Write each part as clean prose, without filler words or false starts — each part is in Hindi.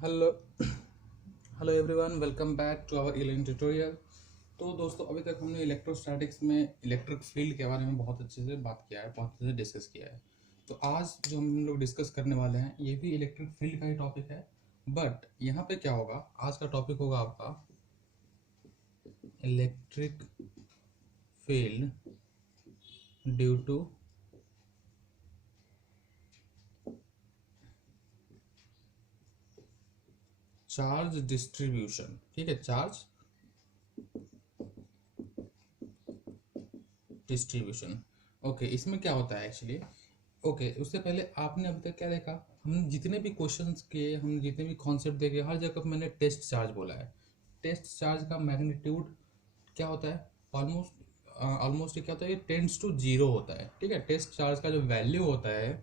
Hello hello everyone, welcome back to our electric tutorial. तो दोस्तों, अभी तक हमने इलेक्ट्रोस्टैटिक्स में इलेक्ट्रिक फील्ड के बारे में बहुत अच्छे से बात किया है, बहुत अच्छे से डिस्कस किया है। तो आज जो हम लोग डिस्कस करने वाले हैं ये भी इलेक्ट्रिक फील्ड का ही टॉपिक है। बट यहाँ पे क्या होगा, आज का टॉपिक होगा आपका electric field due to charge distribution. ठीक है, चार्ज डिस्ट्रीब्यूशन। ओके, इसमें क्या होता है एक्चुअली। ओके, उससे पहले आपने अभी तक क्या देखा, हमने जितने भी क्वेश्चंस किए, हमने जितने भी कॉन्सेप्ट देखे, हर जगह पे मैंने टेस्ट चार्ज बोला है। टेस्ट चार्ज का मैग्नीट्यूड क्या होता है, ऑलमोस्ट ऑलमोस्ट क्या होता है, ये टेंड्स टू जीरो होता है। ठीक है, टेस्ट चार्ज का जो वैल्यू होता है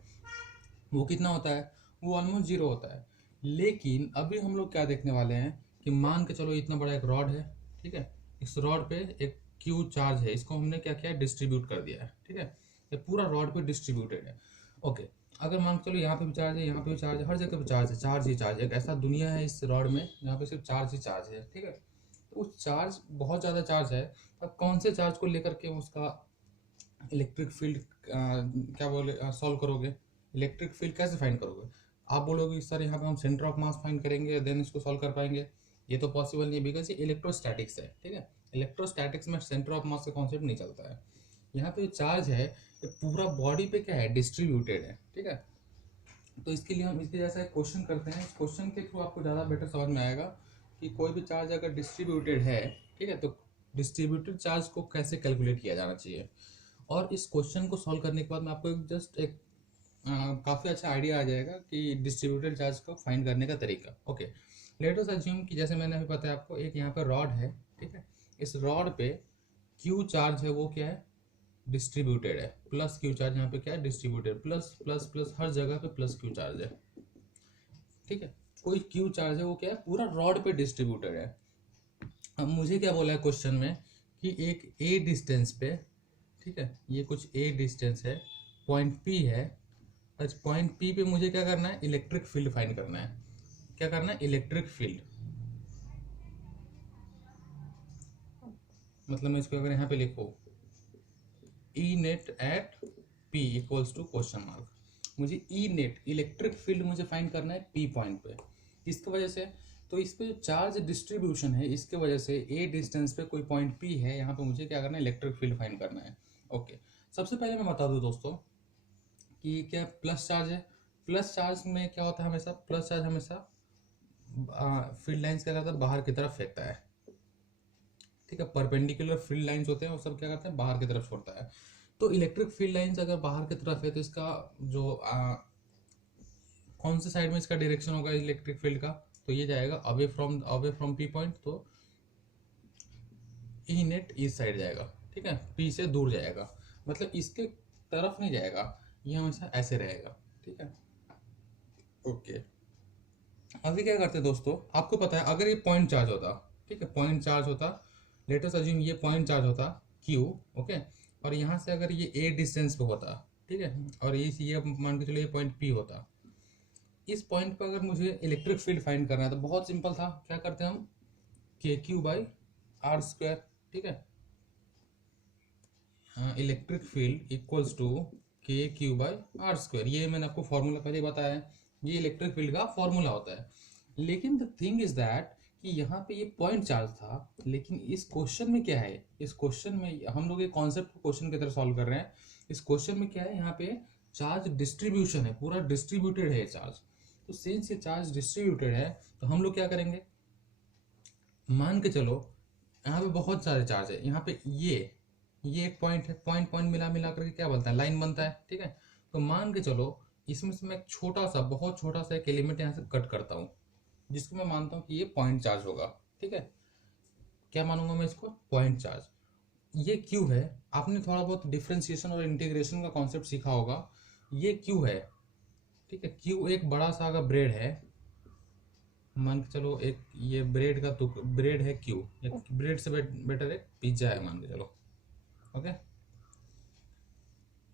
वो कितना होता है, वो ऑलमोस्ट जीरो होता है। लेकिन अभी हम लोग क्या देखने वाले हैं कि मान के चलो इतना बड़ा एक रॉड है। ठीक है, इस रॉड पे एक क्यू चार्ज है, इसको हमने क्या किया है, डिस्ट्रीब्यूट कर दिया है। ठीक है, ये पूरा रॉड पे डिस्ट्रीब्यूटेड है। ओके, अगर मान के चलो यहाँ पे भी चार्ज है, यहाँ पे भी चार्ज है, हर जगह पे चार्ज है, चार्ज ही चार्ज है। एक ऐसा दुनिया है इस रॉड में जहाँ पे सिर्फ चार्ज ही चार्ज है। ठीक है, तो उस चार्ज, बहुत ज़्यादा चार्ज है। अब कौन से चार्ज को लेकर के उसका इलेक्ट्रिक फील्ड क्या बोले सॉल्व करोगे, इलेक्ट्रिक फील्ड कैसे फाइंड करोगे। आप बोलोगे सर यहाँ पे हम सेंटर ऑफ मास फाइंड करेंगे देन इसको सॉल्व कर पाएंगे। ये तो पॉसिबल नहीं है, बिकॉज ये इलेक्ट्रोस्टैटिक्स है। ठीक है, इलेक्ट्रोस्टैटिक्स में सेंटर ऑफ मास का कॉन्सेप्ट नहीं चलता है। यहाँ पे चार्ज है, ये पूरा बॉडी पे क्या है, डिस्ट्रीब्यूटेड है। ठीक है, तो इसके लिए हम इसके जैसा एक क्वेश्चन करते हैं। इस क्वेश्चन के थ्रू आपको ज़्यादा बेटर समझ में आएगा कि कोई भी चार्ज अगर डिस्ट्रीब्यूटेड है, ठीक है, तो डिस्ट्रीब्यूटेड चार्ज को कैसे कैलकुलेट किया जाना चाहिए। और इस क्वेश्चन को सॉल्व करने के बाद मैं आपको एक काफ़ी अच्छा आइडिया आ जाएगा कि डिस्ट्रीब्यूटेड चार्ज को फाइंड करने का तरीका। ओके, लेट अस अज्यूम कि जैसे मैंने अभी बताया आपको, एक यहाँ पर रॉड है। ठीक है, इस रॉड पे क्यू चार्ज है, वो क्या है, डिस्ट्रीब्यूटेड है। प्लस क्यू चार्ज यहाँ पे क्या है, डिस्ट्रीब्यूटेड, प्लस प्लस प्लस, हर जगह पे प्लस क्यू चार्ज है। ठीक है, कोई क्यू चार्ज है, वो क्या है, पूरा रॉड पे डिस्ट्रीब्यूटेड है। अब मुझे क्या बोला है क्वेश्चन में कि एक ए डिस्टेंस पे, ठीक है, ये कुछ ए डिस्टेंस है, पॉइंट पी है। अच्छा, पॉइंट पी पे मुझे क्या करना है, इलेक्ट्रिक फील्ड फाइंड करना है। क्या करना है, इलेक्ट्रिक फील्ड। मतलब मैं इसको अगर यहाँ पे लिखूँ, E net at P equals to question mark, मुझे ई नेट इलेक्ट्रिक फील्ड मुझे फाइंड करना है पी पॉइंट पे। इसकी वजह से, तो इस पे जो चार्ज डिस्ट्रीब्यूशन है, इसके वजह से ए डिस्टेंस पे कोई पॉइंट पी है, यहाँ पे मुझे क्या करना है, इलेक्ट्रिक फील्ड फाइंड करना है। ओके, सबसे पहले मैं बता दूँ दोस्तों कि क्या प्लस चार्ज है। प्लस चार्ज में क्या होता है, हमेशा प्लस चार्ज हमेशा फील्ड लाइंस क्या करता है, बाहर की तरफ फेंकता है। ठीक है, परपेंडिकुलर फील्ड लाइंस होते हैं वो सब क्या करते हैं, बाहर की तरफ छोड़ता है। तो इलेक्ट्रिक फील्ड लाइंस अगर बाहर की तरफ है तो इसका जो कौन से साइड में इसका डायरेक्शन होगा इलेक्ट्रिक फील्ड का, तो ये जाएगा अवे फ्रॉम पी पॉइंट, तो ई नेट इस साइड जाएगा। ठीक है, पी से दूर जाएगा, मतलब इसके तरफ नहीं जाएगा, ये हमेशा ऐसे रहेगा। ठीक है, ओके। अभी क्या करते हैं दोस्तों, आपको पता है अगर ये पॉइंट चार्ज होता, ठीक है, पॉइंट चार्ज होता, लेट अस अज्यूम ये पॉइंट चार्ज होता क्यू। ओके, और यहाँ से अगर ये ए डिस्टेंस पे होता, ठीक है, और ये मान के चलो ये पॉइंट पी होता, इस पॉइंट पर अगर मुझे इलेक्ट्रिक फील्ड फाइंड करना है तो बहुत सिंपल था, क्या करते हैं हम, के क्यू बाई आर स्क्वायर। ठीक है, electric field equals to K Q by R square, ये मैंने आपको फॉर्मूला पहले बताया है, ये इलेक्ट्रिक फील्ड का फॉर्मूला होता है। लेकिन द थिंग इज दैट कि यहाँ पे ये पॉइंट चार्ज था, लेकिन इस क्वेश्चन में क्या है, इस क्वेश्चन में हम लोग एक कॉन्सेप्ट को क्वेश्चन की तरह सॉल्व कर रहे हैं। इस क्वेश्चन में क्या है, यहाँ पे चार्ज डिस्ट्रीब्यूशन है, पूरा डिस्ट्रीब्यूटेड है चार्ज। तो सिंस ये चार्ज डिस्ट्रीब्यूटेड है, तो हम लोग क्या करेंगे, मान के चलो यहाँ पे बहुत सारे चार्ज है, यहाँ पे ये एक पॉइंट है, पॉइंट पॉइंट मिला मिला करके क्या बनता है, लाइन बनता है। ठीक है, तो मान के चलो इसमें से मैं एक छोटा सा, बहुत छोटा सा एक एलिमेंट यहाँ से कट करता हूँ, जिसको मैं मानता हूँ कि ये पॉइंट चार्ज होगा। ठीक है, क्या मानूंगा मैं इसको, पॉइंट चार्ज। ये क्यू है, आपने थोड़ा बहुत डिफ्रेंसिएशन और इंटीग्रेशन का कॉन्सेप्ट सीखा होगा। ये क्यू है, ठीक है, क्यू एक बड़ा सा अगर ब्रेड है, मान के चलो एक ये ब्रेड का, तो ब्रेड है क्यू, ब्रेड से बेटर एक पिज्जा है मान के चलो। ओके,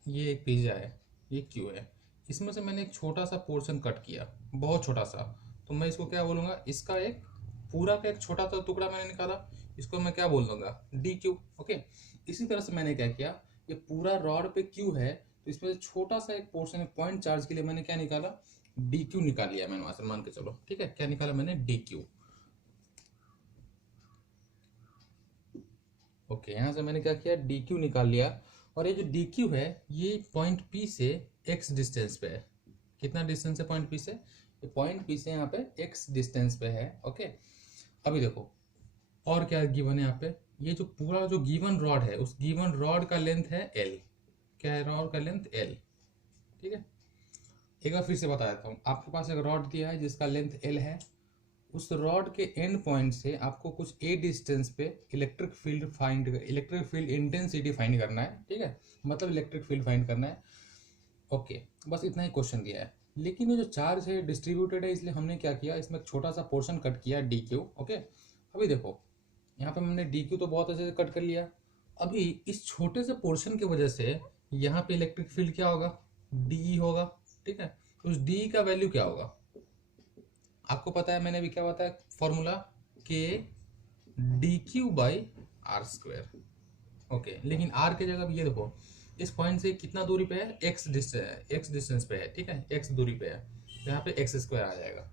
ये एक पिज्जा है, ये क्यू है, इसमें से मैंने एक छोटा सा पोर्शन कट किया, बहुत छोटा सा, तो मैं इसको क्या बोलूँगा, इसका एक पूरा का एक छोटा सा टुकड़ा मैंने निकाला, इसको मैं क्या बोल दूंगा, डी क्यू। ओके, इसी तरह से मैंने क्या किया, ये पूरा रॉड पे क्यू है, तो इसमें से छोटा सा एक पोर्शन पॉइंट चार्ज के लिए मैंने क्या निकाला, डी क्यू निकाल लिया मैंने वहां से, मान के चलो, ठीक है, क्या निकाला मैंने, डी क्यू। ओके, यहाँ से मैंने क्या किया, डी क्यू निकाल लिया। और ये जो डी क्यू है ये पॉइंट पी से एक्स डिस्टेंस पे है। कितना डिस्टेंस है पॉइंट पी से, ये पॉइंट पी से यहाँ पे एक्स डिस्टेंस पे है। ओके, अभी देखो और क्या गिवन है यहाँ पे, ये जो पूरा जो गिवन रॉड है उस गिवन रॉड का लेंथ है एल। क्या है, रॉड का लेंथ एल। ठीक है, एक बार फिर से बता देता हूँ, आपके पास एक रॉड दिया है जिसका लेंथ एल है, उस रॉड के एंड पॉइंट से आपको कुछ ए डिस्टेंस पे इलेक्ट्रिक फील्ड इंटेंसिटी फाइंड करना है। ठीक है, मतलब इलेक्ट्रिक फील्ड फाइंड करना है। ओके, बस इतना ही क्वेश्चन दिया है। लेकिन ये जो चार्ज है डिस्ट्रीब्यूटेड है, इसलिए हमने क्या किया, इसमें एक छोटा सा पोर्शन कट किया डी क्यू। ओके, अभी देखो यहाँ पे हमने डी क्यू तो बहुत अच्छे से कट कर लिया। अभी इस छोटे से पोर्शन की वजह से यहाँ पे इलेक्ट्रिक फील्ड क्या होगा, डी होगा। ठीक है, उस डी का वैल्यू क्या होगा आपको पता है, मैंने भी क्या बताया formula, K D Q by R square. Okay, लेकिन आर की जगह ये देखो, इस पॉइंट से कितना दूरी पे है, एक्स डिस्टेंस पे है। ठीक है, एक्स दूरी पे है, तो यहाँ पे एक्स स्क्वायर आ जाएगा।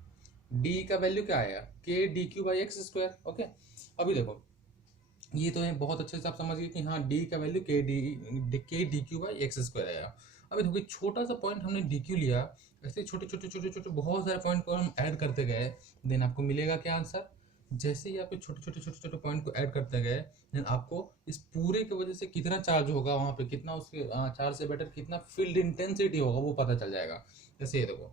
डी का वैल्यू क्या आएगा, के D Q by x square. Okay, अभी देखो ये तो है, बहुत अच्छे से आप समझ गए कि हाँ डी का वैल्यू के D Q by x square आएगा। अभी देखो छोटा सा पॉइंट हमने डी क्यू लिया, ऐसे छोटे छोटे छोटे छोटे बहुत सारे पॉइंट को हम ऐड करते गए, देन आपको मिलेगा क्या आंसर। जैसे ही आप छोटे छोटे छोटे छोटे पॉइंट को ऐड करते गए, देन आपको इस पूरे की वजह से कितना चार्ज होगा वहाँ पे, कितना उसके चार्ज से बेटर कितना फील्ड इंटेंसिटी होगा वो पता चल जाएगा। जैसे ये देखो,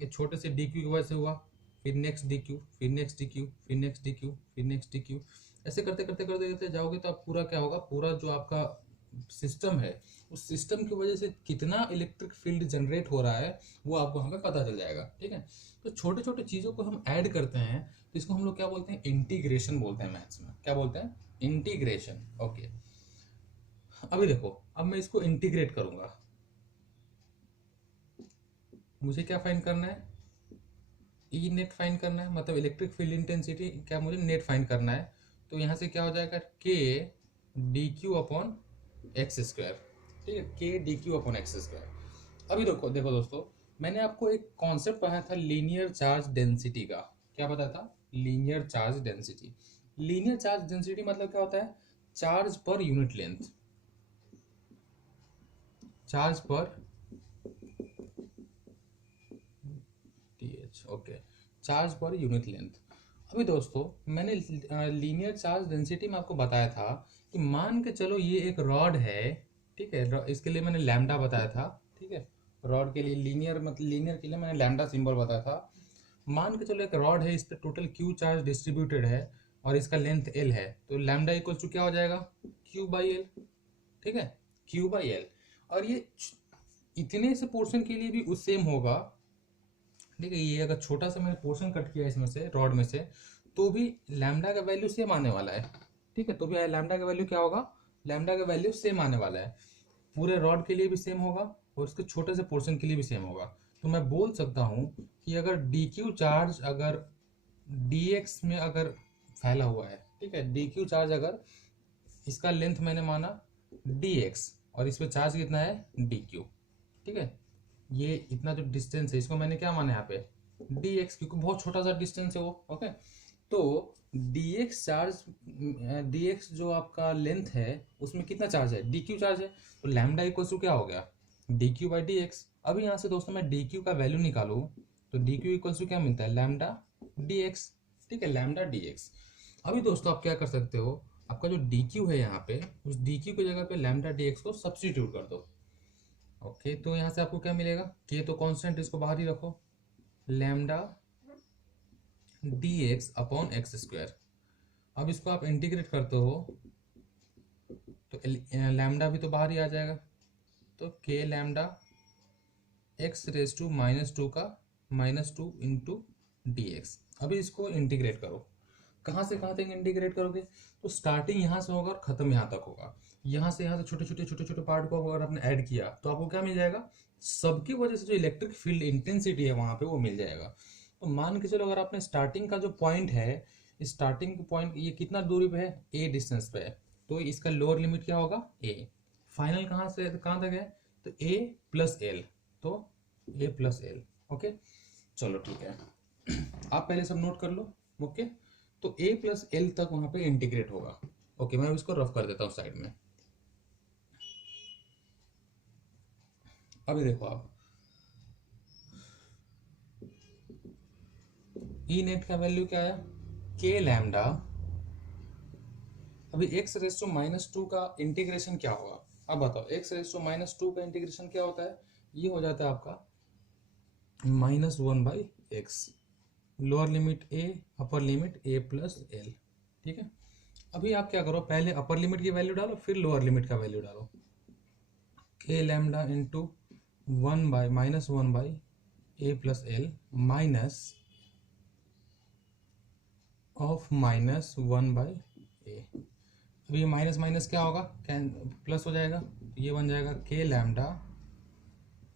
ये छोटे से डी क्यू की वजह से हुआ, फिर नेक्स्ट डी क्यू, फिर नेक्स्ट डी क्यू, फिर नेक्स्ट डी क्यू, फिर नेक्स्ट डी क्यू, ऐसे करते करते करते करते जाओगे तो आप पूरा क्या होगा, पूरा जो आपका सिस्टम है उस सिस्टम की वजह से कितना इलेक्ट्रिक फील्ड जनरेट हो रहा है वो आपको हमें पता चल जाएगा। ठीक है, तो छोटे छोटे चीज़ों को हम ऐड करते हैं तो इसको हम लोग क्या बोलते हैं, इंटीग्रेशन बोलते हैं। मैथ्स में क्या बोलते हैं, इंटीग्रेशन। ओके, अभी देखो अब मैं इसको इंटीग्रेट करूंगा, मुझे क्या फाइंड करना है, ई नेट फाइंड करना है, मतलब इलेक्ट्रिक फील्ड इंटेंसिटी क्या मुझे नेट फाइंड करना है। तो यहाँ से क्या हो जाएगा, के D Q upon x square. ठीक है, K D Q upon x square. अभी देखो देखो दोस्तों, मैंने आपको एक कॉन्सेप्ट पढ़ाया था लीनियर चार्ज डेंसिटी का। क्या बताया था, linear charge density. Linear charge density मतलब क्या होता है, charge per unit length, charge per टीएच। Okay, charge per unit length. अभी दोस्तों मैंने लीनियर चार्ज डेंसिटी में आपको बताया था कि मान के चलो ये एक रॉड है। ठीक है, इसके लिए मैंने लैम्डा बताया था। ठीक है, रॉड के लिए लीनियर मतलब लीनियर के लिए मैंने लैम्डा सिंबल बताया था। मान के चलो एक रॉड है, इस पर टोटल क्यू चार्ज डिस्ट्रीब्यूटेड है और इसका लेंथ एल है, तो लैम्डा इक्वल टू क्या हो जाएगा, क्यू बाई एल। ठीक है, क्यू बाई एल। और ये इतने से पोर्शन के लिए भी उस सेम होगा। ठीक है, ये अगर छोटा सा मैंने पोर्शन कट किया इसमें से रॉड में से, तो भी लैम्डा का वैल्यू सेम आने वाला है। ठीक है, तो भी लैम्डा का वैल्यू क्या होगा, लैम्डा का वैल्यू सेम आने वाला है, पूरे रॉड के लिए भी सेम होगा और उसके छोटे से पोर्शन के लिए भी सेम होगा। तो मैं बोल सकता हूँ कि अगर डी क्यू चार्ज अगर डी एक्स में अगर फैला हुआ है, ठीक है, डी क्यू चार्ज अगर इसका लेंथ मैंने माना डी एक्स और इस पर चार्ज कितना है डी क्यू। ठीक है, ये इतना जो डिस्टेंस है इसको मैंने क्या माना यहाँ पे डी एक्स, क्योंकि बहुत छोटा सा डिस्टेंस है वो। ओके, तो D x charge, D x जो आपका लेंथ है उसमें कितना चार्ज है, डी क्यू चार्ज है, तो लैम्डा इक्वल टू क्या हो गया, D Q by D x. अभी यहाँ से दोस्तों मैं डी क्यू का वैल्यू निकालूँ तो डी क्यू इक्वल टू क्या मिलता है, लैम्डा डी एक्स। ठीक है, लैम्डा डी एक्स। अभी दोस्तों आप क्या कर सकते हो, आपका जो डी क्यू है यहाँ पे, उस डी क्यू की जगह पे लैम्डा डी एक्स को सब्सटीट्यूट कर दो। ओके, तो यहाँ से आपको क्या मिलेगा, के तो कांस्टेंट, इसको बाहर ही रखो, lambda D x upon x square. अब इसको आप इंटीग्रेट करते हो तो लैम्डा भी तो बाहर ही आ जाएगा, तो K lambda x raise to -2 का -2 इंटू डी एक्स। अभी इसको इंटीग्रेट करो, कहाँ से कहाँ तक इंटीग्रेट करोगे, तो स्टार्टिंग यहाँ से होगा और खत्म यहाँ तक होगा। यहाँ से छोटे छोटे छोटे छोटे पार्ट को अगर आपने ऐड किया तो आपको क्या मिल जाएगा, सबकी वजह से जो इलेक्ट्रिक फील्ड इंटेंसिटी है वहाँ पे वो मिल जाएगा। तो मान के चलो अगर आपने स्टार्टिंग का जो पॉइंट है, स्टार्टिंग पॉइंट ये कितना दूरी पे है, ए डिस्टेंस पे है, तो इसका लोअर लिमिट क्या होगा, ए। फाइनल कहाँ से कहाँ तक है, तो ए प्लस एल, तो ए प्लस एल। ओके, चलो ठीक है, आप पहले सब नोट कर लो। ओके, तो ए प्लस एल तक वहां पे इंटीग्रेट होगा। ओके, मैं इसको रफ कर देता हूँ साइड में। अभी देखो आप, ई नेट का वैल्यू क्या आया, के लैम्डा। अभी X raise to minus two का इंटीग्रेशन क्या होगा, अब बताओ, X raise to minus two का इंटीग्रेशन क्या होता है, ये हो जाता है आपका minus one by X, lower limit A, upper limit A plus L. ठीक है, अभी आप क्या करो, पहले अपर लिमिट की वैल्यू डालो, फिर लोअर लिमिट का वैल्यू डालो, K lambda into one by minus one by A plus L minus of minus one by A. अब ये माइनस माइनस क्या होगा, कैन प्लस हो जाएगा, तो ये बन जाएगा के lambda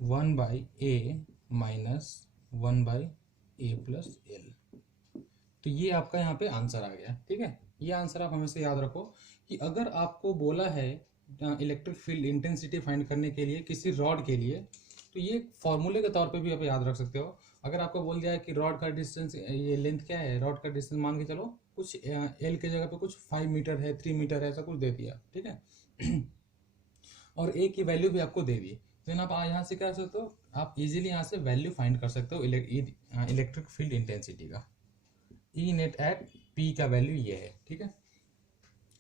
one by A minus one by A plus L. तो ये आपका यहाँ पे आंसर आ गया। ठीक है, ये आंसर आप हमेशा याद रखो कि अगर आपको बोला है इलेक्ट्रिक फील्ड इंटेंसिटी फाइंड करने के लिए किसी रॉड के लिए, तो ये फॉर्मूले के तौर पे भी आप याद रख सकते हो। अगर आपको बोल दिया है कि रॉड का डिस्टेंस, ये लेंथ क्या है, रॉड का डिस्टेंस मान के चलो कुछ एल के जगह पे कुछ 5 मीटर है, 3 मीटर है, ऐसा कुछ दे दिया। ठीक है और ए की वैल्यू भी आपको दे दी, तो आप यहाँ से क्या कर सकते हो, आप इजीली यहाँ से वैल्यू फाइंड कर सकते हो इलेक्ट्रिक फील्ड इंटेंसिटी का। ई नेट एट पी का वैल्यू ये है। ठीक है,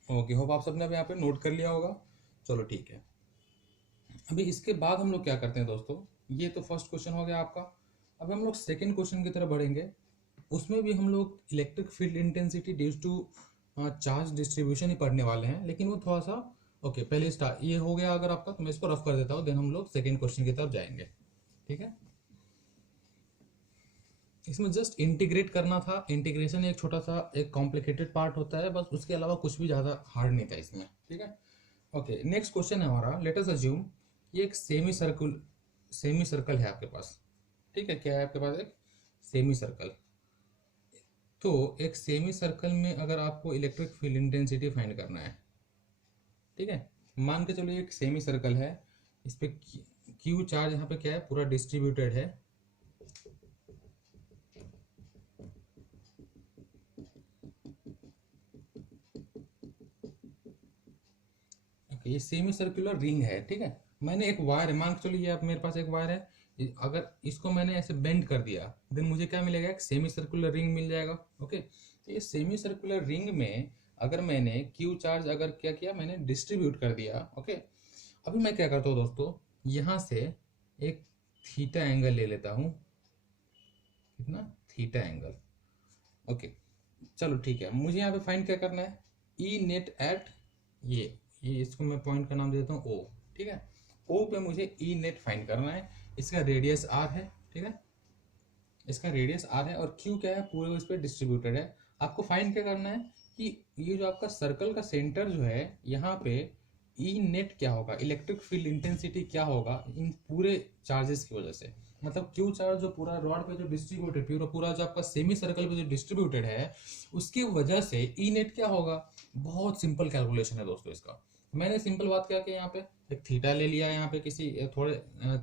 ओके, होप आप सबने अब यहाँ पे नोट कर लिया होगा। चलो ठीक है, अभी इसके बाद हम लोग क्या करते हैं दोस्तों, ये तो फर्स्ट क्वेश्चन हो गया आपका। अब हम लोग सेकंड क्वेश्चन की तरफ बढ़ेंगे। उसमें भी हम लोग electric field intensity dues to charge distribution ही पढ़ने वाले हैं, लेकिन वो थोड़ा सा ओके पहले स्टार्ट ये हो गया अगर आपका, तो मैं इसको रफ कर देता हूँ, देन हम लोग सेकंड क्वेश्चन की तरफ जाएंगे। ठीक है, इसमें जस्ट इंटीग्रेट करना था, इंटीग्रेशन एक छोटा सा एक कॉम्प्लिकेटेड पार्ट होता है बस, उसके अलावा कुछ भी ज़्यादा हार्ड नहीं था इसमें। ठीक है, ओके, नेक्स्ट क्वेश्चन है हमारा, लेट अस अज्यूम ये एक सेमी सर्कल है आपके पास। ठीक है, क्या है आपके पास, एक सेमी सर्कल। तो एक सेमी सर्कल में अगर आपको इलेक्ट्रिक फील्ड इंटेंसिटी फाइंड करना है, ठीक है, मान के चलो एक सेमी सर्कल है, इस पे क्यू चार्ज यहाँ पे क्या है, पूरा डिस्ट्रीब्यूटेड है। ये सेमी सर्कुलर रिंग है। ठीक है, मैंने एक वायर है, मान के चलो ये आप मेरे पास एक वायर है, अगर इसको मैंने ऐसे बेंड कर दिया, देन मुझे क्या मिलेगा, एक सेमी सर्कुलर रिंग मिल जाएगा। ओके, तो ये सेमी सर्कुलर रिंग में अगर मैंने क्यू चार्ज अगर क्या किया, मैंने डिस्ट्रीब्यूट कर दिया। ओके, अभी मैं क्या करता हूँ दोस्तों, यहाँ से एक थीटा एंगल ले लेता हूँ, कितना, थीटा एंगल। ओके, चलो ठीक है, मुझे यहाँ पे फाइंड क्या करना है, ई नेट एट ये इसको मैं पॉइंट का नाम दे देता हूँ ओ। ठीक है, ओ पे मुझे ई नेट फाइंड करना है, इसका रेडियस आर है। ठीक है, इसका रेडियस आर है और क्यू क्या है, पूरे इस पर डिस्ट्रीब्यूटेड है। आपको फाइंड क्या करना है कि ये जो आपका सर्कल का सेंटर जो है, यहाँ पे ई नेट क्या होगा, इलेक्ट्रिक फील्ड इंटेंसिटी क्या होगा इन पूरे चार्जेस की वजह से। मतलब क्यू चार्ज जो पूरा रॉड पे जो डिस्ट्रीब्यूटेड, पूरा जो आपका सेमी सर्कल पे जो डिस्ट्रीब्यूटेड है, उसकी वजह से ई नेट क्या होगा। बहुत सिंपल कैलकुलेशन है दोस्तों इसका। मैंने सिंपल बात क्या किया, यहाँ पे एक थीटा ले लिया, यहाँ पे किसी थोड़े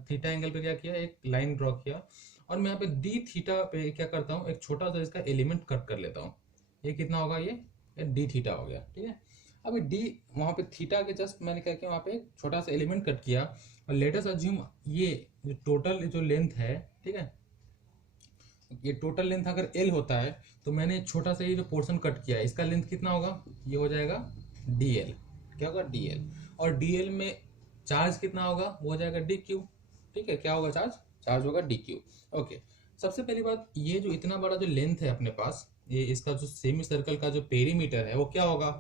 थीटा एंगल पे क्या किया, एक लाइन ड्रॉ किया, और मैं यहाँ पे डी थीटा पे क्या करता हूँ, एक छोटा सा इसका एलिमेंट कट कर लेता हूँ। ये कितना होगा, ये डी थीटा हो गया। ठीक है, अभी डी वहाँ पे थीटा के जस्ट मैंने क्या किया, वहाँ पे एक छोटा सा एलिमेंट कट किया, और लेट अस अज्यूम ये जो टोटल जो लेंथ है, ठीक है, ये टोटल लेंथ अगर एल होता है, तो मैंने छोटा सा ये जो पोर्शन कट किया है, इसका लेंथ कितना होगा, ये हो जाएगा डी एल। क्या होगा, डी एल। और डी एल में चार्ज कितना होगा, वो हो जाएगा डी क्यू। ठीक है, क्या होगा, चार्ज होगा डी क्यू। ओके, सबसे पहली बात, ये जो इतना बड़ा जो लेंथ है अपने पास, ये इसका जो सेमी सर्कल का जो पेरीमीटर है वो क्या होगा,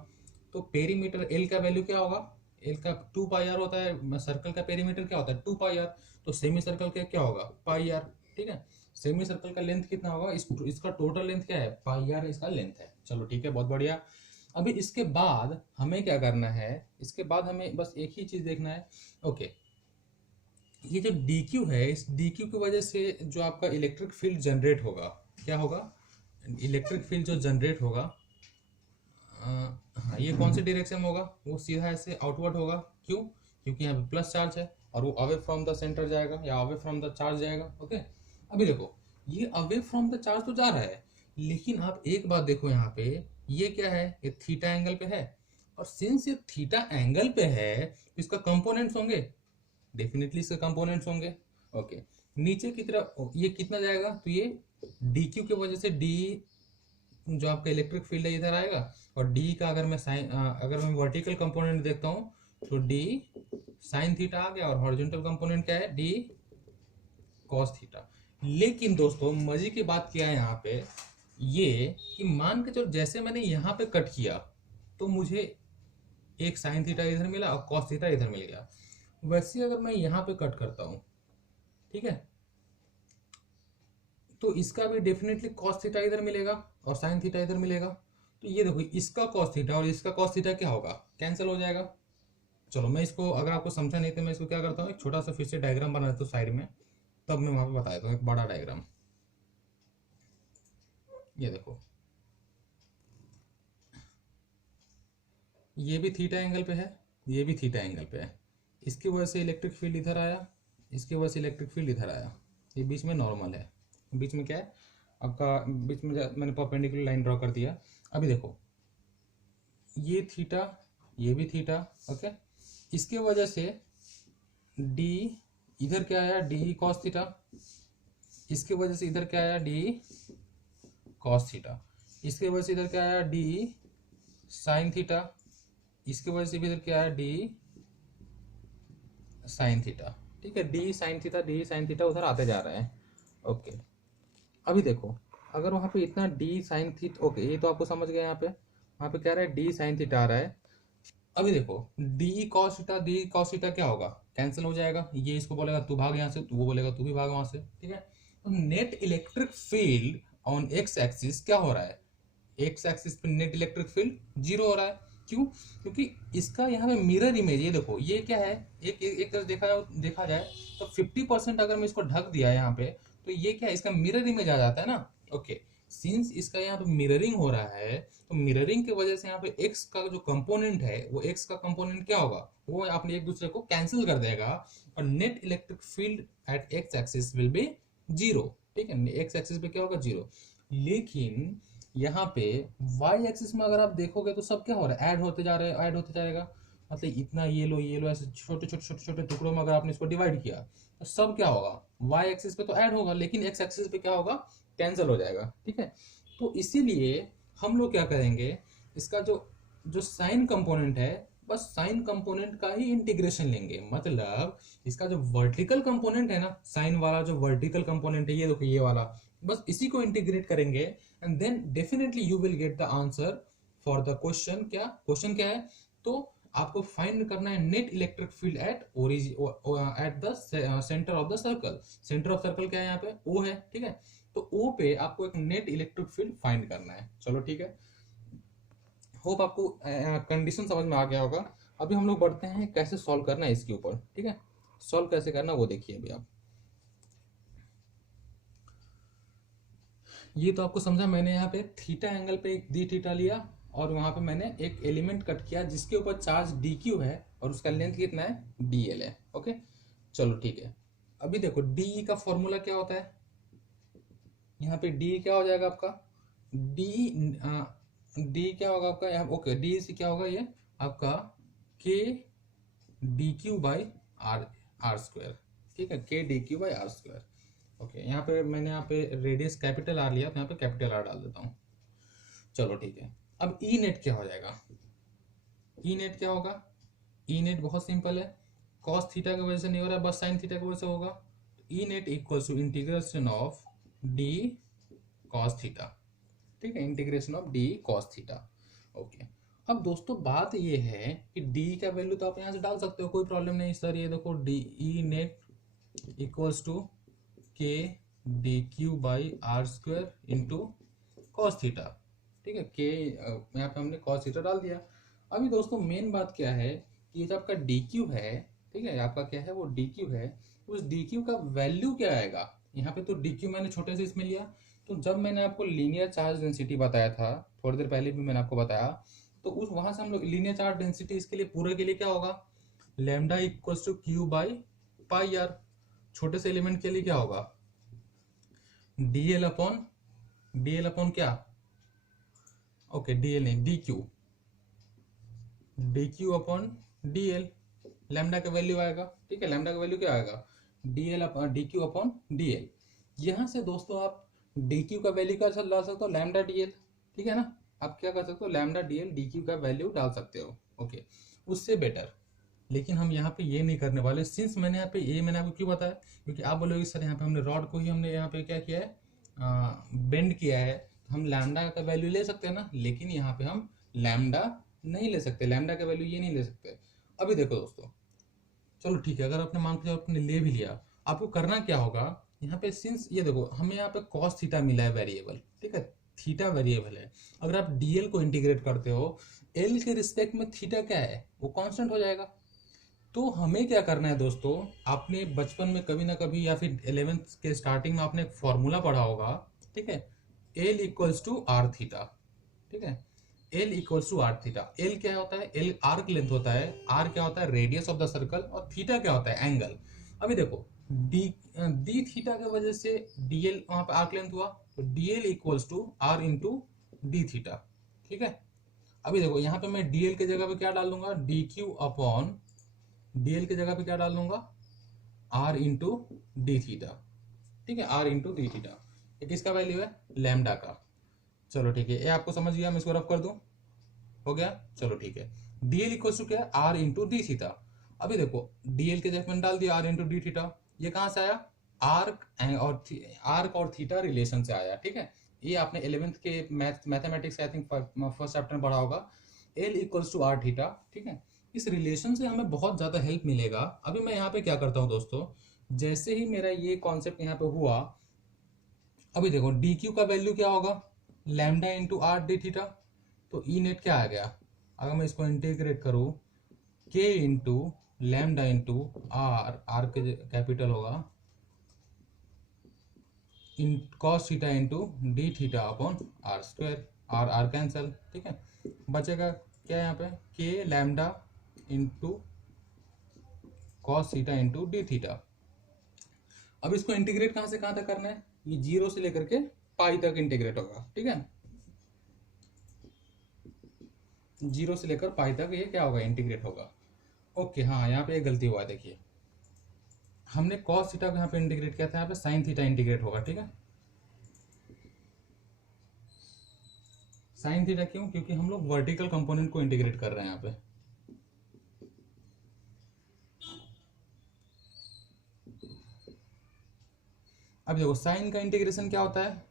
तो पेरीमीटर एल का वैल्यू क्या होगा, एल का 2 पाई आर होता है, सर्कल का पेरीमीटर क्या होता है 2 पाई आर, तो सेमी सर्कल का क्या होगा, पाई आर। ठीक है, सेमी सर्कल का लेंथ कितना होगा, इसका टोटल लेंथ क्या है, पाई आर इसका लेंथ है। चलो ठीक है, बहुत बढ़िया। अभी इसके बाद हमें क्या करना है, इसके बाद हमें बस एक ही चीज देखना है। ओके, ये जो डी क्यू है, इस डी क्यू की वजह से जो आपका इलेक्ट्रिक फील्ड जनरेट होगा, क्या होगा, इलेक्ट्रिक फील्ड जो जनरेट होगा, हाँ ये कौन सी डायरेक्शन में होगा, वो सीधा ऐसे आउटवर्ड होगा। क्यों? क्योंकि यहाँ पे प्लस चार्ज है और वो अवे फ्रॉम द सेंटर जाएगा या अवे फ्रॉम द चार्ज जाएगा। ओके, अभी देखो ये अवे फ्रॉम द चार्ज तो जा रहा है, लेकिन आप एक बात देखो यहाँ पे, ये क्या है, ये थीटा एंगल पे है, और सिंस ये थीटा एंगल पे है तो इसका कंपोनेंट्स होंगे, डेफिनेटली इसके कंपोनेंट्स होंगे। ओके, नीचे की तरफ ये कितना जाएगा, तो ये डी क्यू की वजह से डी जो आपका इलेक्ट्रिक फील्ड है इधर आएगा, और डी का अगर मैं साइन अगर मैं वर्टिकल कंपोनेंट देखता हूँ तो डी साइन थीटा आ गया, और हॉरिजॉन्टल कंपोनेंट क्या है, डी कॉस थीटा। लेकिन दोस्तों मजे की बात क्या है यहाँ पे, ये कि मान के चलो जैसे मैंने यहाँ पे कट किया तो मुझे एक साइन थीटा इधर मिला और कॉस थीटा इधर मिल गया। वैसे अगर मैं यहाँ पे कट करता हूँ, ठीक है, तो इसका भी डेफिनेटली कॉस थीटा इधर मिलेगा और साइन थीटा इधर मिलेगा। तो ये देखो इसका कॉस थीटा और इसका कॉस थीटा क्या होगा, कैंसिल हो जाएगा। चलो मैं इसको, अगर आपको समझा नहीं तो मैं इसको क्या करता हूँ, एक छोटा सा फिर से डायग्राम बना देता हूँ साइड में, तब मैं वहां पे बता देता हूँ एक बड़ा डायग्राम। ये देखो ये भी थीटा एंगल पे है, ये भी थीटा एंगल पे है, इसकी वजह से इलेक्ट्रिक फील्ड इधर आया, इसकी वजह से इलेक्ट्रिक फील्ड इधर आया, ये बीच में नॉर्मल है, बीच में क्या है आपका, बीच में मैंने परपेंडिकुलर लाइन ड्रॉ कर दिया। अभी देखो ये थीटा, ये भी थीटा, ओके, इसके वजह से डी इधर क्या आया, डी कॉस थीटा, इसके वजह से इधर क्या आया, डी कॉस थीटा, इसके वजह से इधर क्या आया, डी साइन थीटा, इसके वजह से भी इधर क्या आया, डी साइन थीटा। ठीक है, D sine theta, D sine theta उधर आते जा रहे हैं। ओके, अभी देखो अगर वहां पे इतना डी साइन थीटा, ओके ये तो आपको समझ गए, यहाँ पे वहां पे क्या रहा है, डी साइन थीटा आ रहा है। अभी देखो D cos theta, D cos theta क्या होगा, कैंसिल हो जाएगा, ये इसको बोलेगा तू भाग यहाँ से, तू वो बोलेगा तू भी भाग वहां से। ठीक है, तो net electric field on x axis क्या हो रहा है, एक्स एक्सिस पे नेट इलेक्ट्रिक फील्ड जीरो हो रहा है। क्यों? क्योंकि इसका यहाँ पे मिरर इमेज, ये देखो ये क्या है, एक तरह देखा जाए तो 50% अगर मैं इसको ढक दिया यहाँ पे, तो ये क्या है, इसका मिरर इमेज आ जाता है ना। ओके, सिंस इसका यहाँ पे मिररिंग हो रहा है, तो मिररिंग की वजह से यहाँ पे एक्स का जो कंपोनेंट है, वो एक्स का कंपोनेंट क्या होगा, वो आपने एक दूसरे को कैंसिल कर देगा, और net electric field eight x axis will be zero. ठीक है, एक्स एक्सिस पे क्या होगा, जीरो। लेकिन यहाँ पे वाई एक्सिस में अगर आप देखोगे तो सब क्या हो रहा है, ऐड होते जा रहे हैं, ऐड होते जाएगा, मतलब इतना ये लो ऐसे छोटे छोटे छोटे छोटे टुकड़ों में अगर आपने इसको डिवाइड किया तो सब क्या होगा, वाई एक्सिस पे तो ऐड होगा, लेकिन एक्स एक्सिस पे क्या होगा, कैंसिल हो जाएगा। ठीक है, तो इसीलिए हम लोग क्या करेंगे, इसका जो जो साइन कंपोनेंट है, बस साइन कंपोनेंट का ही इंटीग्रेशन लेंगे, मतलब इसका जो वर्टिकल कंपोनेंट है ना, साइन वाला जो वर्टिकल कंपोनेंट है, ये देखो ये वाला, बस इसी को इंटीग्रेट करेंगे, and then definitely you will get the answer for the question. क्या क्वेश्चन क्या है, तो आपको फाइंड करना है net electric field at the centre of the circle. Centre of circle क्या है, यहाँ पे ओ है। ठीक है, तो ओ पे आपको एक नेट इलेक्ट्रिक फील्ड फाइंड करना है। चलो ठीक है, होप आपको कंडीशन समझ में आ गया होगा। अभी हम लोग बढ़ते हैं कैसे सॉल्व करना है इसके ऊपर। ठीक है, सॉल्व कैसे करना वो देखिए अभी आप। ये तो आपको समझा, मैंने यहाँ पे थीटा एंगल पे एक डी थीटा लिया, और वहां पे मैंने एक एलिमेंट कट किया जिसके ऊपर चार्ज डी क्यू है और उसका लेंथ कितना है, डी एल है। ओके, चलो ठीक है, अभी देखो डी का फॉर्मूला क्या होता है, यहाँ पे डी क्या हो जाएगा आपका, डी डी क्या होगा आपका यहाँ, ओके डी से क्या होगा ये आपका K D Q by R, R square. ठीक है, K D Q by R square. Okay, यहाँ पे मैंने यहाँ पे रेडियस कैपिटल आर लिया, तो यहाँ पे कैपिटल आर डाल देता हूँ। चलो ठीक है, अब ई नेट क्या हो जाएगा, ई नेट क्या होगा, ई नेट बहुत सिंपल है, कॉस थीटा की वजह से नहीं हो रहा है, बस साइन थीटा की वजह से होगा। E net equals to integration of d cos theta. ठीक है, integration of d cos theta. Okay, अब दोस्तों बात ये है कि डी का वैल्यू तो आप यहाँ से डाल सकते हो, कोई प्रॉब्लम नहीं सर। ये देखो d E net equals to K D Q by R square into cos theta. ठीक है, के यहाँ पे हमने कॉस थीटा डाल दिया। अभी दोस्तों मेन बात क्या है कि ये जो आपका डी क्यू है, ठीक है, आपका क्या है वो डी क्यू है, उस डी क्यू का वैल्यू क्या आएगा, यहाँ पे तो डी क्यू मैंने छोटे से इसमें लिया, तो जब मैंने आपको लीनियर चार्ज डेंसिटी बताया था, थोड़ी देर पहले भी मैंने आपको बताया, तो उस वहां से हम लोग लीनियर चार्ज डेंसिटी इसके लिए पूरे के लिए क्या होगा, lambda equals to Q by pi R. छोटे से एलिमेंट के लिए क्या होगा, डीएल अपॉन क्या, ओके डीएल नहीं, D Q upon DL. Lambda का वैल्यू आएगा, ठीक है, लैम्डा का वैल्यू क्या आएगा, डी क्यू अपॉन डीएल। यहाँ से दोस्तों आप डी क्यू का वैल्यू क्या डाल सकते हो, लैम्डा डीएल, ठीक है ना। आप क्या कर सकते हो, लैम्डा डीएल डी क्यू का वैल्यू डाल सकते हो, ओके, उससे बेटर। लेकिन हम यहाँ पे ये नहीं करने वाले, सिंस मैंने यहाँ पे ये मैंने आपको क्यों बताया, क्योंकि आप बोलोगे सर यहाँ पे हमने रॉड को ही हमने यहाँ पे क्या किया है, बेंड किया है, तो हम लैम्डा का वैल्यू ले सकते हैं ना, लेकिन यहाँ पे हम लैम्डा नहीं ले सकते, लैम्डा का वैल्यू ये नहीं ले सकते। अभी देखो दोस्तों, चलो ठीक है, अगर आपने मान के आपने ले भी लिया, आपको करना क्या होगा, यहाँ पे सिंस ये देखो हमें यहाँ पे कॉस थीटा मिला है वेरिएबल, ठीक है, थीटा वेरिएबल है। अगर आप डीएल को इंटीग्रेट करते हो, एल के रिस्पेक्ट में थीटा क्या है, वो कांस्टेंट हो जाएगा। तो हमें क्या करना है दोस्तों, आपने बचपन में कभी ना कभी या फिर 11th के स्टार्टिंग में आपने एक फॉर्मूला पढ़ा होगा, ठीक है, L equals to R theta, ठीक है, L equals to R theta. L क्या होता है, एल आर्क लेंथ होता है, आर क्या होता है, रेडियस ऑफ द सर्कल, और थीटा क्या होता है, एंगल। अभी देखो डी डी थीटा की वजह से डीएल वहां पे आर्क लेंथ हुआ, तो DL equals to R into D theta, ठीक है। अभी देखो यहाँ पे मैं डीएल की जगह पे क्या डाल दूंगा, डी क्यू अपॉन डीएल की जगह पे क्या डाल दूंगा, आर इंटू डी थीटा, ठीक है, आर इंटू डी थीटा। ये किसका वैल्यू है, लैम्डा का। चलो ठीक है, ये आपको समझ गया, मैं इसको रफ कर दूं, हो गया, चलो ठीक है। डीएल इक्वल टू क्या है, आर इंटू डी थीटा। अभी देखो डीएल के जगह मैंने डाल दिया आर इंटू डी थीटा, ये कहां से आया, आर्क और थीटा रिलेशन से आया, ठीक है। ये आपने 11th के mathematics I think first chapter में पढ़ा होगा, L equals to R theta, ठीक है। इस रिलेशन से हमें बहुत ज्यादा हेल्प मिलेगा। अभी मैं यहाँ पे क्या करता हूँ दोस्तों, जैसे ही मेरा ये कॉन्सेप्ट यहाँ पे हुआ, अभी देखो डी क्यू का वैल्यू क्या होगा, lambda into R D theta, तो ई नेट क्या आ गया, अगर मैं इसको इंटीग्रेट करूँ, K into lambda into R, R K capital होगा, in cos theta into D theta upon R square, R R cancel, ठीक है। बचेगा क्या यहाँ पे, K lambda into cos theta into D theta. अब इसको इंटीग्रेट कहां से कहां तक करना है, ये 0 से लेकर के पाई तक इंटीग्रेट होगा, ठीक है, 0 से लेकर पाई तक ये क्या होगा, इंटीग्रेट होगा। ओके, हाँ यहाँ पे एक गलती हुआ है, देखिए हमने कॉस थीटा को यहाँ पे इंटीग्रेट किया था, यहाँ पे साइन थीटा इंटीग्रेट होगा, ठीक है। साइन थीटा क्यों, क्योंकि हम लोग वर्टिकल कंपोनेंट को इंटीग्रेट कर रहे हैं यहाँ पे। अब देखो साइन का इंटीग्रेशन क्या होता है,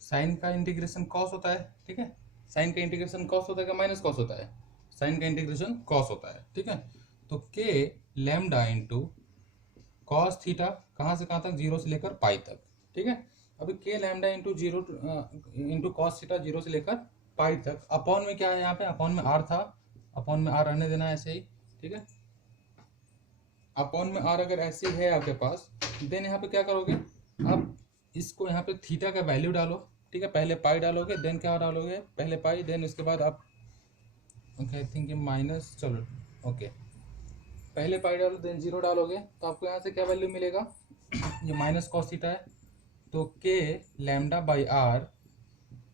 साइन का इंटीग्रेशन कॉस होता है, ठीक है, साइन का इंटीग्रेशन कॉस होता है क्या माइनस कॉस होता है, साइन का इंटीग्रेशन कॉस होता है, ठीक है। तो K lambda into cos theta कहाँ से कहाँ तक, 0 से लेकर पाई तक, ठीक है। अभी के lambda into zero into cos theta 0 से लेकर पाई तक, अपॉन में क्या है, यहाँ पे अपॉन में आर था, अपॉन में आर रहने देना ऐसे ही, ठीक है। अपॉन में आर अगर ऐसे ही है आपके पास, देन यहाँ पे क्या करोगे, आप इसको यहाँ पे थीटा का वैल्यू डालो, ठीक है, पहले पाई डालोगे, देन क्या डालोगे, पहले पाई, देन उसके बाद आप ओके आई थिंक माइनस, चलो ओके, पहले पाई डालो देन 0 डालोगे, तो आपको यहाँ से क्या वैल्यू मिलेगा, ये माइनस कॉस थीटा है, तो K lambda by R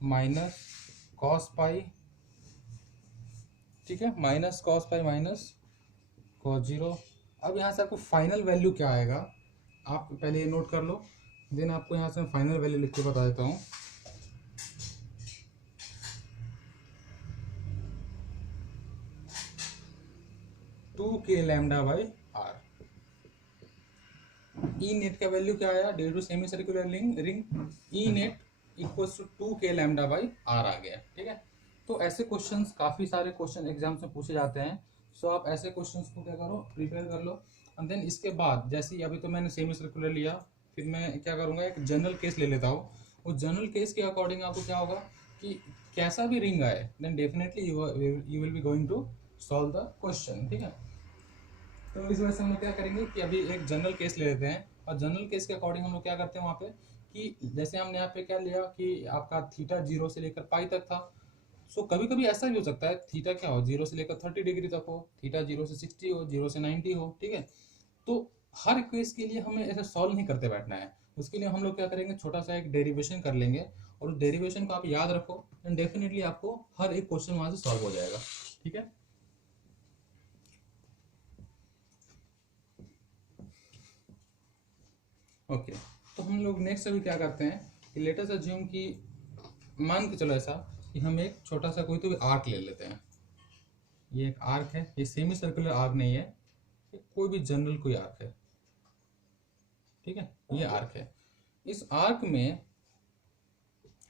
minus cos pi, ठीक है, minus cos pi minus cos 0। अब यहाँ से आपको फाइनल वैल्यू क्या आएगा, आप पहले ये नोट कर लो, देन आपको यहाँ से मैं फाइनल वैल्यू लिख के बता देता हूँ। Two K lambda by R, E net का वैल्यू क्या आया, due to semi circular ring E net equals to 2k lambda by R आ गया, ठीक है। तो ऐसे क्वेश्चंस काफ़ी सारे क्वेश्चन एग्जाम्स में पूछे जाते हैं, सो आप ऐसे क्वेश्चंस को क्या करो, प्रिपेयर कर लो, एंड देन इसके बाद जैसे ही अभी तो मैंने सेमी सर्कुलर लिया, फिर मैं क्या करूँगा, एक जनरल केस ले लेता हूँ। उस जनरल केस के अकॉर्डिंग आपको क्या होगा कि कैसा भी रिंग आए, then definitely you will be going to solve the question, ठीक है। तो इस वजह से हम लोग क्या करेंगे कि अभी एक जनरल केस ले लेते हैं, और जनरल केस के अकॉर्डिंग हम लोग क्या करते हैं वहाँ पे कि जैसे हमने यहाँ पे क्या लिया कि आपका थीटा 0 से लेकर पाई तक था। सो कभी कभी ऐसा भी हो सकता है थीटा क्या हो, 0 से लेकर 30 डिग्री तक हो, थीटा 0 से 60 हो, 0 से 90 हो, ठीक है। तो हर केस के लिए हमें ऐसे सॉल्व नहीं करते बैठना है। उसके लिए हम लोग क्या करेंगे, छोटा सा एक डेरिवेशन कर लेंगे, और उस डेरिवेशन को आप याद रखो एंड डेफिनेटली आपको हर एक क्वेश्चन वहां से सॉल्व हो जाएगा, ठीक है। ओके, तो हम लोग नेक्स्ट अभी क्या करते हैं कि लेट अस अज्यूम कि मान के चलो ऐसा कि हम एक छोटा सा कोई तो भी आर्क ले लेते हैं। ये एक आर्क है, ये सेमी सर्कुलर आर्क नहीं है, ये कोई भी जनरल कोई आर्क है, ठीक है। ये आर्क है, इस आर्क में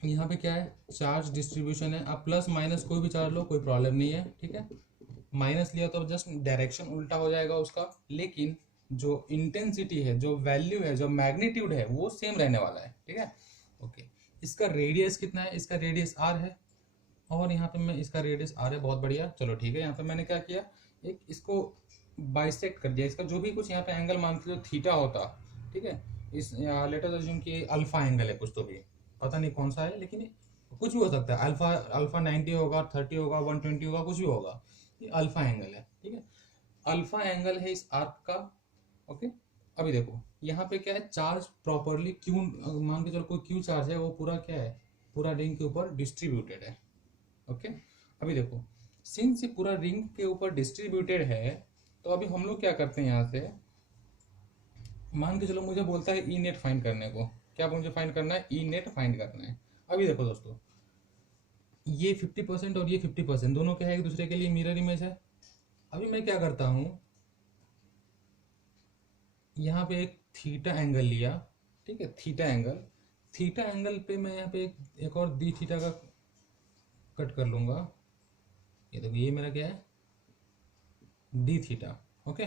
यहाँ पे क्या है, चार्ज डिस्ट्रीब्यूशन है। आप प्लस माइनस कोई भी चार्ज लो, कोई प्रॉब्लम नहीं है, ठीक है। माइनस लिया तो जस्ट डायरेक्शन उल्टा हो जाएगा उसका, लेकिन जो इंटेंसिटी है, जो वैल्यू है, जो मैग्नीट्यूड है, वो सेम रहने वाला है, ठीक है। ओके, इसका रेडियस कितना है, इसका रेडियस आर है, और यहाँ पे मैं इसका रेडियस आर है, बहुत बढ़िया। चलो ठीक है, यहाँ पे मैंने क्या किया, एक इसको बाइसेक्ट कर दिया, इसका जो भी कुछ यहाँ पे एंगल मानते जो थीटा होता, ठीक है। इस लेट अस अज्यूम कि अल्फा एंगल है कुछ तो भी, पता नहीं कौन सा है, लेकिन कुछ भी हो सकता है। अल्फा अल्फा 90 होगा, 30 होगा, 120 होगा, कुछ भी होगा, ये अल्फा एंगल है, ठीक है। अल्फा एंगल है इस आर्क का, ओके। अभी देखो यहाँ पे क्या है, चार्ज प्रॉपरली क्यू, मान के चलो कोई क्यू चार्ज है, वो पूरा क्या है, पूरा रिंग के ऊपर डिस्ट्रीब्यूटेड है, ओके। अभी देखो सिंस ये पूरा रिंग के ऊपर डिस्ट्रीब्यूटेड है, तो अभी हम लोग क्या करते हैं, यहाँ से मान के चलो मुझे बोलता है ई नेट फाइंड करने को। क्या मुझे फाइंड करना है, ई नेट फाइंड करना है। अभी देखो दोस्तों, ये 50% और ये 50% दोनों क्या है, एक दूसरे के लिए मिरर इमेज है। अभी मैं क्या करता हूँ, यहाँ पे एक थीटा एंगल लिया, ठीक है, थीटा एंगल। थीटा एंगल पे मैं यहाँ पे एक और डी थीटा का कट कर लूंगा। ये देखो, ये मेरा क्या है, D theta, okay.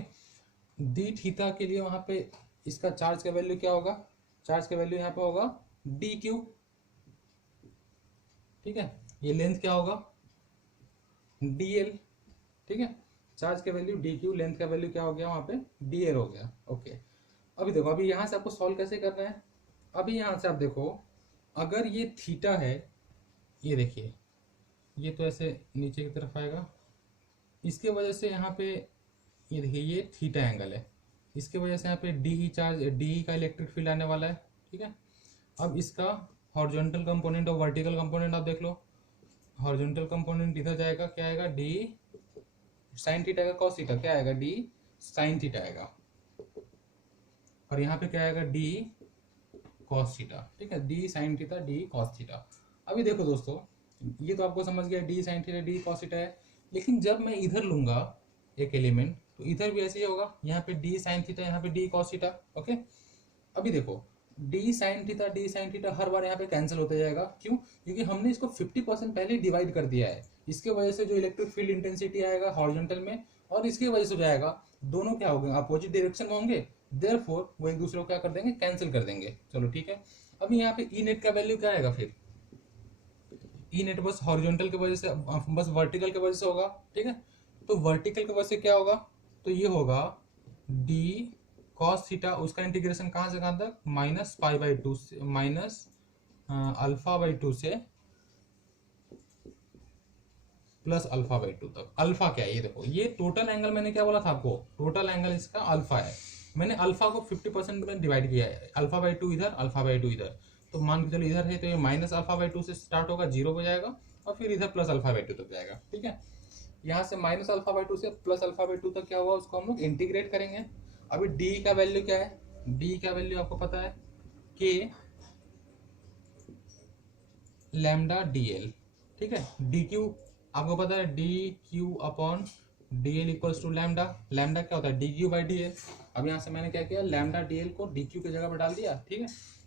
D theta के लिए वहां पे इसका चार्ज का वैल्यू क्या होगा, चार्ज का वैल्यू यहाँ पे होगा डी क्यू, ठीक है। ये लेंथ क्या होगा, डी एल, ठीक है। चार्ज का वैल्यू डी क्यू, लेंथ का वैल्यू क्या हो गया वहां पे, डी एल हो गया, ओके। अभी देखो, अभी यहां से आपको सॉल्व कैसे करना है। अभी यहां से आप देखो, अगर ये थीटा है, ये देखिए, ये तो ऐसे नीचे की तरफ आएगा, इसके वजह से यहाँ पे ये देखिए, ये थीटा एंगल है, इसके वजह से यहाँ पे डी चार्ज, डी का इलेक्ट्रिक फील्ड आने वाला है, ठीक है। अब इसका हॉरिजॉन्टल कंपोनेंट और वर्टिकल कंपोनेंट आप देख लो। हॉरिजॉन्टल कंपोनेंट इधर जाएगा, क्या आएगा, डी साइन थीटा का कॉस थीटा, क्या आएगा, डी साइन थीटा आएगा, और यहाँ पे क्या आएगा, डी कॉस थीटा, ठीक है। D sine theta, D cos theta. अभी देखो दोस्तों, ये तो आपको समझ गया, D sine theta, D cos theta है, लेकिन जब मैं इधर लूंगा एक एलिमेंट, तो इधर भी ऐसे ही होगा, यहाँ पे डी साइन थीटा, यहाँ पे डी कॉस थीटा, ओके। अभी देखो, डी साइन थीटा हर बार यहाँ पे कैंसिल होते जाएगा, क्यों, क्योंकि हमने इसको 50% पहले डिवाइड कर दिया है। इसके वजह से जो इलेक्ट्रिक फील्ड इंटेंसिटी आएगा हॉरिजॉन्टल में, और इसकी वजह से जाएगा, दोनों क्या होंगे, अपोजिट डायरेक्शन में होंगे, देयरफॉर वो एक दूसरे को क्या कर देंगे, कैंसिल कर देंगे। चलो ठीक है, अभी यहाँ पे ई नेट का वैल्यू क्या आएगा, फिर ई नेट बस हॉरिजॉन्टल की वजह से, बस वर्टिकल की वजह से होगा, ठीक है। तो वर्टिकल की वजह से क्या होगा, तो ये होगा डी कॉस थीटा, उसका इंटीग्रेशन कहाँ से कहाँ तक, माइनस पाई बाई टू से, माइनस अल्फा बाई टू से प्लस अल्फा बाई टू तक। अल्फा क्या है, ये देखो, ये टोटल एंगल मैंने क्या बोला था आपको, टोटल एंगल इसका अल्फा है। मैंने अल्फा को 50% में डिवाइड किया है, अल्फा बाई टू इधर, अल्फा बाई टू इधर। तो मान के चलो इधर है, तो ये माइनस अल्फा बाई टू से स्टार्ट होगा, 0 हो जाएगा, और फिर इधर प्लस अल्फा बाई टू तक जाएगा, ठीक है। यहाँ से माइनस अल्फा बाई टू से प्लस अल्फा बाई टू तक क्या हुआ, उसको हम लोग इंटीग्रेट करेंगे। अभी डी का वैल्यू क्या है, डी का वैल्यू आपको पता है, के लैम्डा डी एल, ठीक है। डी क्यू आपको पता है, D Q upon D L equals to lambda. Lambda क्या होता है, D Q by D L. अब यहाँ से मैंने क्या किया, लैम्डा डी एल को डी क्यू की जगह पर डाल दिया, ठीक है।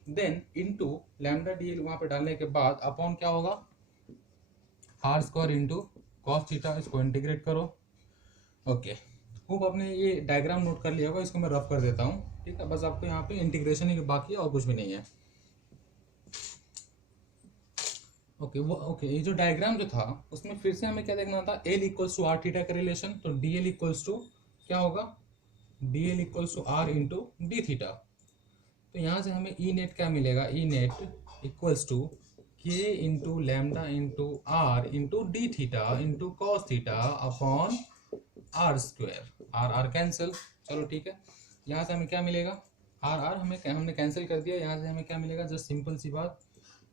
Then into lambda D L वहां पे डालने के बाद अपॉन क्या होगा, R square into cos theta, इसको इंटीग्रेट करो, ओके। होप आपने ये डायग्राम नोट कर लिया होगा, इसको मैं रफ कर देता हूँ, ठीक है। बस आपको यहाँ पे इंटीग्रेशन ही बाकी है और कुछ भी नहीं है, ओके। वो ओके, ये जो डायग्राम जो था उसमें फिर से हमें क्या देखना था, L equals to R theta का रिलेशन। तो डी एल इक्वल्स टू क्या होगा, D L equals to R into D theta. तो यहाँ से हमें ई नेट क्या मिलेगा, E net equals to K into lambda into R into D theta into cos theta upon R square. R R cancel, चलो ठीक है। यहाँ से हमें क्या मिलेगा, आर आर हमने कैंसिल कर दिया। यहाँ से हमें क्या मिलेगा, जस्ट सिंपल सी बात,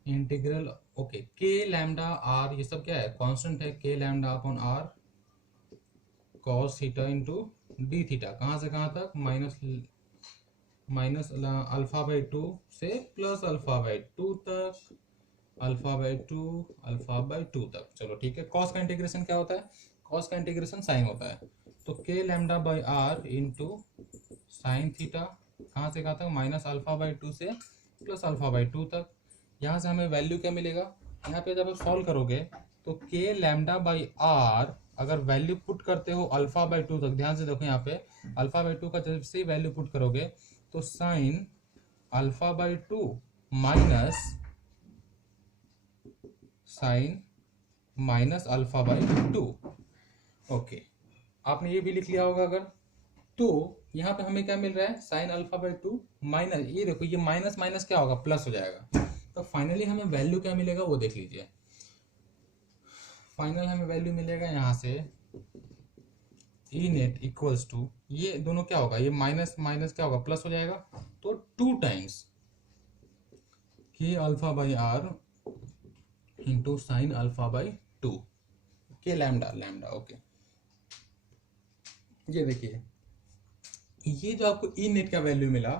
integral okay K lambda R, ये सब क्या है, कांस्टेंट है, K lambda upon R cos theta into D theta, कहाँ से कहाँ तक, माइनस अल्फा बाई टू से प्लस अल्फा बाई टू तक, अल्फा बाई टू तक। चलो ठीक है। कॉस का इंटीग्रेशन क्या होता है, कॉस का इंटीग्रेशन साइन होता है। तो K lambda by R into sine theta, कहाँ से कहाँ तक, माइनस अल्फा बाई टू से प्लस अल्फा बाई टू तक। यहाँ से हमें वैल्यू क्या मिलेगा, यहाँ पे जब आप सॉल्व करोगे तो के लैम्डा बाई आर अगर वैल्यू पुट करते हो अल्फा बाई टू तक, ध्यान से देखो यहाँ पे अल्फा बाई टू का जब से वैल्यू पुट करोगे तो sine alpha by two minus sine minus alpha by two. Okay, आपने ये भी लिख लिया होगा अगर। तो यहाँ पे हमें क्या मिल रहा है, sign alpha by two minus, ये देखो ये माइनस माइनस क्या होगा, प्लस हो जाएगा। तो फाइनली हमें वैल्यू क्या मिलेगा वो देख लीजिए। फाइनल हमें वैल्यू मिलेगा यहाँ से ई नेट इक्वल्स टू, ये दोनों क्या होगा, ये माइनस माइनस क्या होगा, प्लस हो जाएगा। तो 2 times K alpha by R into sine alpha by two K lambda lambda. Okay, ये देखिए ये जो आपको ई नेट का वैल्यू मिला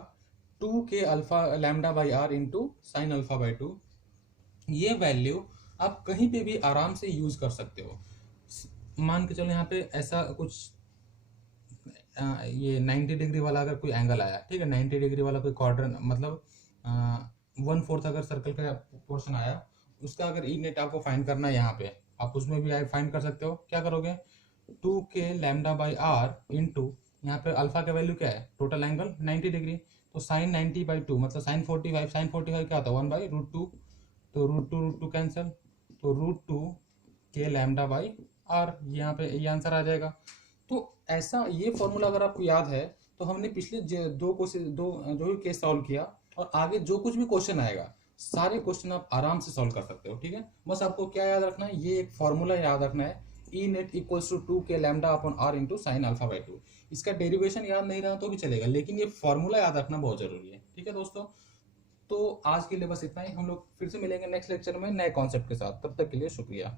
2 K alpha lambda by R into sine alpha by two, ये वैल्यू आप कहीं पे भी आराम से यूज कर सकते हो। मान के चलो यहाँ पे ऐसा कुछ ये 90 डिग्री वाला अगर कोई एंगल आया, ठीक है, 90 डिग्री वाला कोई क्वाड्रेंट, मतलब 1/4 अगर सर्कल का पोर्शन आया, उसका अगर ई नेट आपको फाइंड करना है यहाँ पे, आप उसमें भी फाइंड कर सकते हो। क्या करोगे, 2 K lambda by R into, यहाँ पे अल्फा का वैल्यू क्या है, टोटल एंगल 90 डिग्री, तो साइन 90 बाई टू मतलब साइन 45, साइन 45 क्या होता है 1/√2, तो √2 कैंसिल, तो √2 के लैम्डा बाई आर, यहाँ पे ये आंसर आ जाएगा। तो ऐसा ये फॉर्मूला अगर आपको याद है तो हमने पिछले दो क्वेश्चन, दो जो भी केस सॉल्व किया और आगे जो कुछ भी क्वेश्चन आएगा सारे क्वेश्चन आप आराम से सॉल्व कर सकते हो। ठीक है, बस आपको क्या याद रखना है, ये एक फॉर्मूला याद रखना है, ई net equals two 2 K lambda upon R into sine alpha by two. इसका डेरिवेशन याद नहीं रहा तो भी चलेगा, लेकिन ये फॉर्मूला याद रखना बहुत जरूरी है। ठीक है दोस्तों, तो आज के लिए बस इतना ही। हम लोग फिर से मिलेंगे नेक्स्ट लेक्चर में नए कॉन्सेप्ट के साथ, तब तक के लिए शुक्रिया।